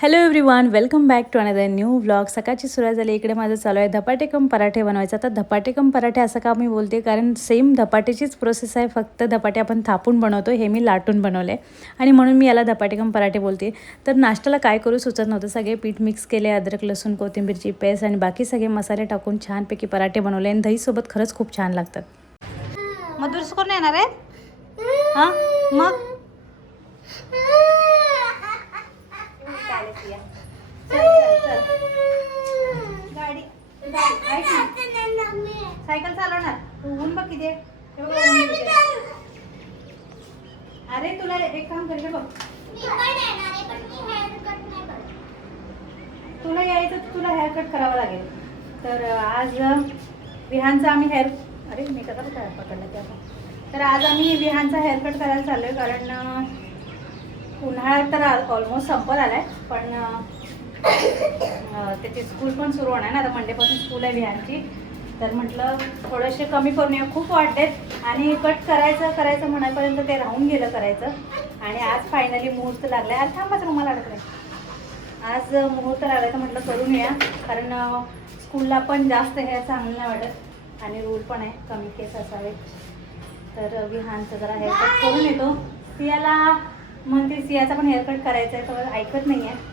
Hello everyone, welcome back to another new vlog. सकाळची सुरुवात झाली. इकडे माझं चालू आहे धपाटे कम पराठे बनवायचं. आता धपाटे कम पराठे असं का मी बोलते, कारण सेम धपाट्याचीच प्रोसेस आहे, फक्त धपाटे आपण थापून बनवतो, हे मी लाटून बनवले आणि म्हणून मी याला धपाटे कम पराठे बोलते. तर नाश्त्याला काय करू सुचत नव्हतं. सगळे पीठ मिक्स केले, अद्रक लसूण कोथिंबीरची पेस्ट आणि बाकी सगळे मसाले टाकून छानपैकी पराठे बनवले आणि दहीसोबत खरंच खूप छान लागतात. मधुर कोण येणार आहे? हां मग गाडी सायकल चालवणार ऊन बघ किती. अरे तुला एक काम कर बघ, तुला यायचं तर तुला हेअर कट करावं लागेल. तर आज विहानचा आम्ही अरे मी कसा पकडला ते आता. तर आज आम्ही विहानचा हेअरकट करायला चाललो आहे, कारण उन्हाळ्यात तर ऑलमोस्ट संपत आला आहे, पण त्याची स्कूल पण सुरू होणार ना. आता मंडेपासून स्कूल आहे विहानची. तर म्हटलं थोडेसे कमी करून या, खूप वाटतेत आणि कट करायचं म्हणायपर्यंत ते राहून गेलं करायचं. आणि आज फायनली मुहूर्त लागला आहे. आज थांबाच रुमाला अडकलाय. आज मुहूर्त लागला तर म्हटलं करून या, कारण स्कूलला पण जास्त हे चांगलं नाही वाटत आणि रूल पण आहे कमी केस असावे. तर विहानचं जरा हेअरकट करून येतो. सियाला म्हणते, सियाचा पण हेअरकट करायचा आहे, तर ऐकत नाही आहे.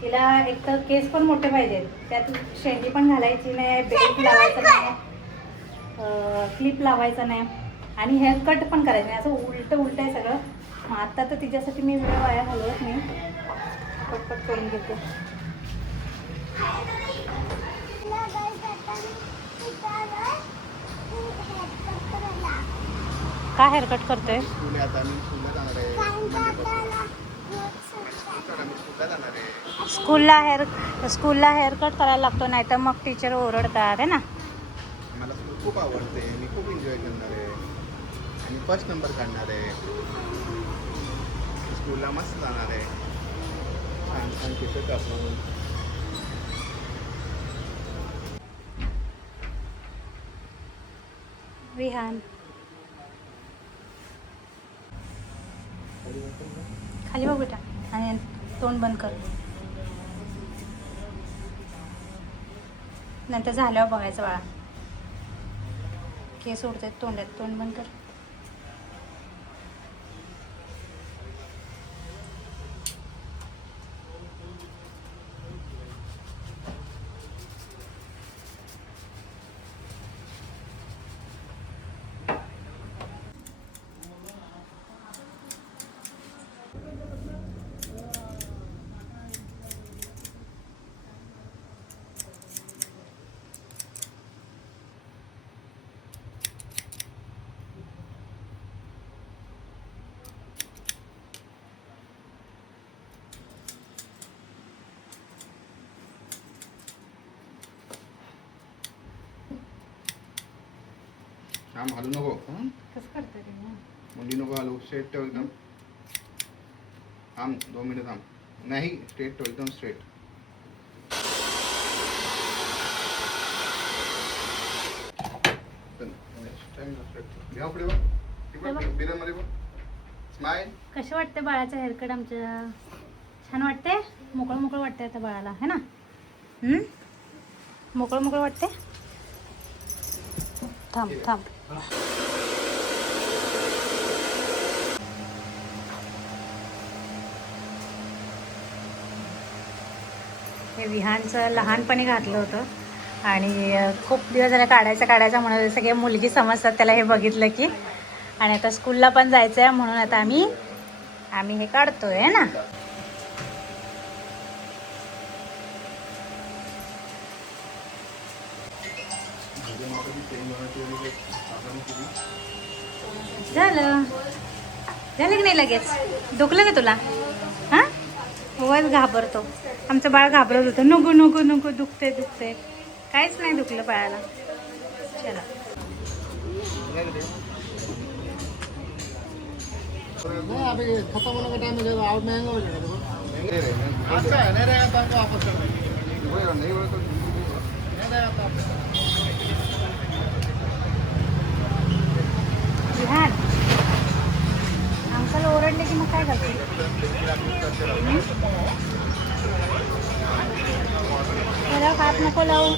तिला एक तर केस पण मोठे पाहिजेत, त्यात शेंडी पण घालायची नाही, बेल्ट लावायचं नाही, क्लिप लावायचं नाही आणि हेअरकट पण करायचं नाही. असं उलट आहे सगळं. मग आता तर तिच्यासाठी मी वेळ वाया घालवत नाही, पटपट करून घेते. का हेअरकट करतोय? स्कूलला हेअरकट करायला लागतो, नाही तर मग टीचर ओरडतात आहे ना. मला स्कूल खूप आवडते, मी खूप एन्जॉय करणार आहे आणि फर्स्ट नंबर काढणार आहे. स्कूलला मस्त जाणार आहे, छान छान केस कापून. विहान खाली बघ बेटा आणि तोंड बंद कर, नंतर झाल्यावर बघायचं बाळा. केस उडतात तोंडात, तोंड बंद कर. थांब, हलू नको. कसं करते रे? मुंडी नको हलू, स्ट्रेट ठेव एकदम. थांब 2 मिनिट थांब. नाही, स्ट्रेट ठेव एकदम स्ट्रेट. घ्या पुढे बघ, बिरामध्ये बघ. स्माइल. कसे वाटते बाळाचं हेअरकट आमच्या? छान वाटते, मोकळं मोकळं वाटते आता बाळाला, है ना? मोकळं मोकळं वाटते. थांब थांब. हे विहानचं लहानपणी घातलं होतं आणि खूप दिवस झाले काढायचं म्हणून सगळे मुलगी समजतात त्याला हे बघितलं की. आणि आता स्कूलला पण जायचं आहे म्हणून आता आम्ही हे काढतोय आहे ना. झालं की नाही लगेच? दुखलं का तुला? हां, उगाच घाबरतो आमचं बाळ, घाबरत होतं. नको नको नको, दुखते. काहीच नाही दुखलं बाळाला. चला अभी खत्म होने का टाइम है, और महंगा हो जाएगा. अच्छा है, नहीं रहेगा तो आपको वापस कर देंगे. नहीं हो तो नहीं रहेगा तो विहान अंकल ओरडले की मग काय करते? त्याला हात नको लावू.